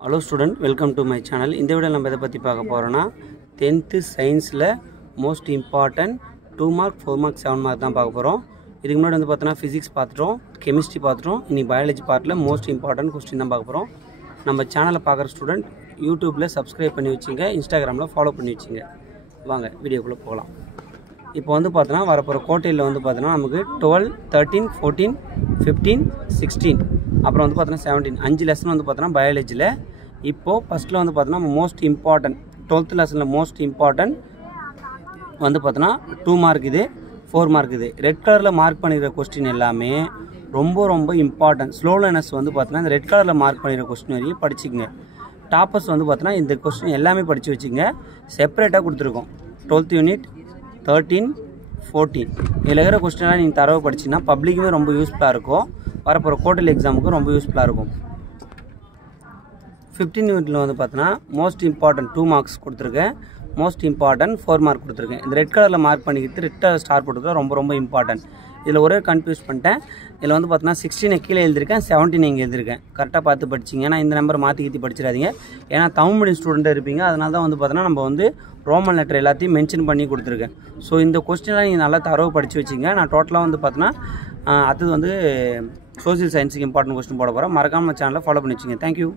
Hello student, welcome to my channel. இந்த வீடியோல நம்ம எதை பத்தி பார்க்க போறோம்னா 10th சயின்ஸ்ல most important 2 mark 4 mark 7 mark தான் பார்க்க போறோம். இதுக்கு முன்னாடி வந்து பார்த்தா physics பார்த்துட்டோம், chemistry பார்த்துட்டோம். இனி biology பார்ட்ல most important question தான் பார்க்க போறோம். நம்ம சேனலை பார்க்குற ஸ்டூடண்ட் யூடியூப்ல subscribe பண்ணி வச்சிங்க, இன்ஸ்டாகிராம்ல ஃபாலோ பண்ணி வச்சிங்க. வாங்க வீடியோக்குள்ள போகலாம். இப்போ வந்து பார்த்தா வரப்போற கோட்டையில வந்து பார்த்தா நமக்கு 12 13 14 15 16 அப்புறம் வந்து பார்த்தா 17 5 லெசன் வந்து பார்த்தா பயாலஜில. இப்போ ஃபர்ஸ்ட்ல வந்து பார்த்தா மோஸ்ட் இம்பார்ட்டன்ட் 12th லெசன்ல மோஸ்ட் இம்பார்ட்டன்ட் வந்து பார்த்தா 2 மார்க் இது 4 மார்க் இது. ரெட் கலர்ல மார்க் பண்ணிருக்கிற क्वेश्चन எல்லாமே ரொம்ப இம்பார்ட்டன்ட். ஸ்லோ லேர்னர்ஸ் வந்து பார்த்தா இந்த ரெட் கலர்ல மார்க் பண்ணிருக்கிற क्वेश्चन வரையும் படிச்சுக்கங்க. டாப்பர்ஸ் வந்து பார்த்தா இந்த क्वेश्चन எல்லாமே படிச்சு வச்சுங்க. செப்பரேட்டா கொடுத்துருக்கோம். 12th யூனிட் 13 14 இதில் இருக்கிற கொஸ்டின்லாம் நீங்கள் தரவை படிச்சிங்கன்னா பப்ளிக்குமே ரொம்ப யூஸ்ஃபுல்லாக இருக்கும். வரப்போகிற குவார்டர்லி எக்ஸாமுக்கும் ரொம்ப யூஸ்ஃபுல்லாக இருக்கும். 15 யூனிட்டில் வந்து பார்த்தோன்னா மோஸ்ட் இம்பார்ட்டன்ட் 2 மார்க்ஸ் கொடுத்துருக்கேன், மோஸ்ட் இம்பார்ட்டன்ட் 4 மார்க் கொடுத்துருக்கேன். இந்த ரெட் கலரில் மார்க் பண்ணிக்கிட்டு ரெட் கலர் ஸ்டார் போட்டுருக்கேன், ரொம்ப இம்பார்ட்டன்ட். இதில் ஒரே கன்ஃபியூஸ் பண்ணிட்டேன். இதில் வந்து பார்த்தோன்னா 16 கீழே எழுதிருக்கேன், 17 இங்கே எழுதிருக்கேன். கரெக்டாக பார்த்து படிச்சிங்க. ஏன்னா இந்த நம்பர் மாற்றி படிச்சிடாதீங்க. ஏன்னா தமிழ் மீடியம் ஸ்டூடெண்ட்டாக இருப்பீங்க. அதனால தான் வந்து பார்த்தோன்னா நம்ம வந்து ரோமன் லெட்டர் எல்லாத்தையும் மென்ஷன் பண்ணி கொடுத்துருக்கேன். ஸோ இந்த கொஸ்டின்லாம் நீங்கள் நல்லா தரவு படித்து வச்சிங்க. நான் டோட்டலாக வந்து பார்த்தோன்னா அடுத்தது வந்து சோசியல் சயின்ஸுக்கு இம்பார்ட்டன்ட் கொஸ்டின் போட போகிறேன். மறக்காமல் சேனலை ஃபாலோ பண்ணி வச்சுங்க. தேங்க்யூ.